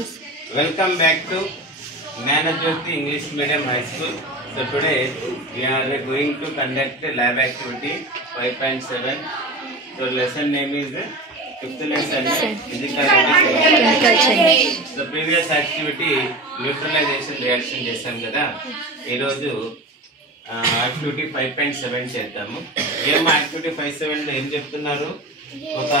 Welcome back to Gnanajyoti English Medium High School. So today we are going to conduct lab activity 5.7. So lesson name is fifth lesson physical change. The previous activity neutralization reaction చేసాం కదా ఈరోజు activity 5.7 చేద్దాము. ఏం activity 5.7 లో ఏం చెప్తున్నారు? ఒక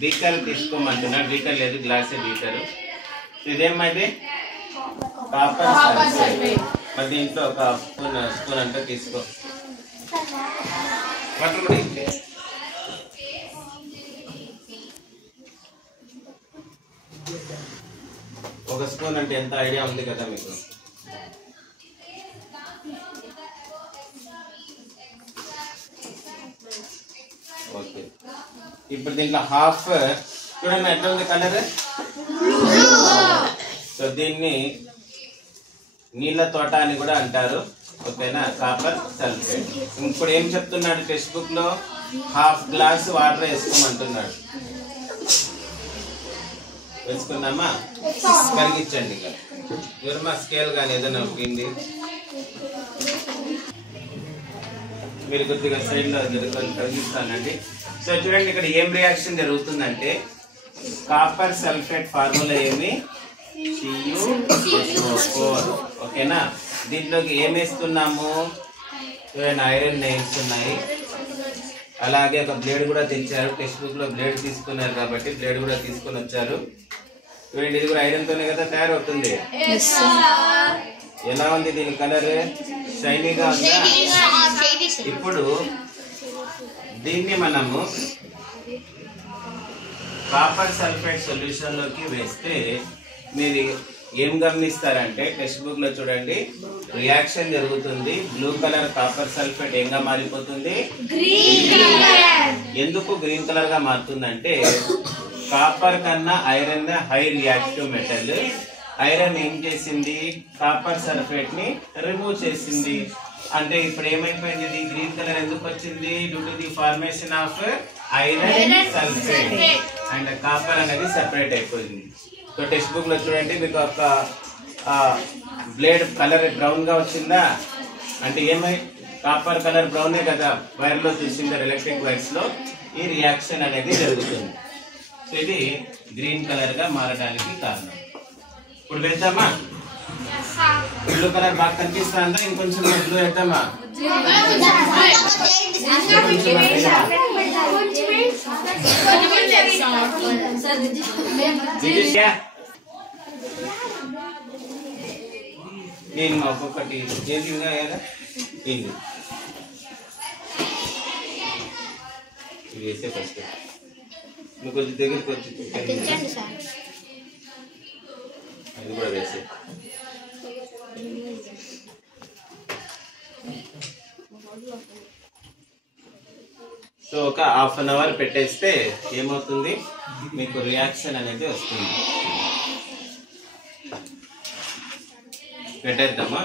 beaker తీసుకోమంటున్నారు. బీకర్ లేదు, గ్లాస్ బీకర్. ఇదేమైంది? Copper sulphate. మరి దీంట్లో ఒక స్పూన్ అంటే తీసుకో. ఒక స్పూన్ అంటే ఎంత ఐడియా ఉంది కదా మీకు? ఓకే, ఇప్పుడు దీంట్లో హాఫ్ చూడండి ఎట్లా ఉంది కలర్. సో దీన్ని నీళ్ళ తోట అని కూడా అంటారు. ఓకేనా? Copper sulphate. ఇప్పుడు ఏం చెప్తున్నాడు టెక్స్ట్ బుక్ లో? హాఫ్ గ్లాస్ వాటర్ వేసుకోమంటున్నాడు. వేసుకున్నామా? కరిగించండి. ఎవరమ్మా స్కేల్ కానీ ఏదైనా పిండి మీరు కొద్దిగా సైడ్ లో కరిగిస్తానండి. సో చూడండి ఇక్కడ ఏం రియాక్షన్ జరుగుతుందంటే కాపర్ సల్ఫేట్ ఫార్ములా ఏమి? CuSO4. ఓకేనా? దీంట్లోకి ఏం వేస్తున్నాము? చూడండి ఐరన్ నెయిల్స్ ఉన్నాయి. అలాగే ఒక బ్లేడ్ కూడా తెచ్చారు. టెక్స్ట్ బుక్ లో బ్లేడ్ తీసుకున్నారు కాబట్టి బ్లేడ్ కూడా తీసుకొని వచ్చారు. చూడండి ఇది కూడా ఐరన్ తోనే కదా తయారవుతుంది. ఎలా ఉంది దీని కలర్? షైనీగా ఉందా? ఇప్పుడు దీన్ని మనము కాపర్ సల్ఫేట్ సొల్యూషన్ లోకి వేస్తే మీరు ఏం గమనిస్తారంటే టెక్స్ట్ బుక్ లో చూడండి రియాక్షన్ జరుగుతుంది. బ్లూ కలర్ కాపర్ సల్ఫేట్ ఏంగా మారిపోతుంది? ఎందుకు గ్రీన్ కలర్ గా మారుతుందంటే కాపర్ కన్నా iron high reactive metal. Iron ఏం చేసింది? కాపర్ సల్ఫేట్ ని రిమూవ్ చేసింది. అంటే ఇప్పుడు ఏమైపోయింది? ఇది గ్రీన్ కలర్ ఎందుకు వచ్చింది? Due to the formation of iron sulphate and copper అనేది సెపరేట్ అయిపోయింది. సో టెక్స్ట్ బుక్ లో చూడండి మీకు ఒక బ్లేడ్ కలర్ బ్రౌన్ గా వచ్చిందా? అంటే ఏమై కాపర్ కలర్ బ్రౌనే కదా వైర్ లో చూసింది. ఎలక్ట్రిక్ వైర్స్ లో ఈ రియాక్షన్ అనేది జరుగుతుంది. సో ఇది గ్రీన్ కలర్ గా మారడానికి కారణం. ఇప్పుడు వేద్దామా? బ్లూ కలర్ బాగా కనిపిస్తుందా? ఇంకొంచెం బ్లూ వేద్దామా? నేను ఒక్కొక్కటి చేతిగా కదా ఇది వేసే ఫస్ట్ నువ్వు కొంచెం దగ్గరికి వచ్చి అది కూడా వేసే. సో ఒక హాఫ్ అన్ అవర్ పెట్టేస్తే ఏమవుతుంది? మీకు రియాక్షన్ అనేది వస్తుంది. పెట్టేద్దామా?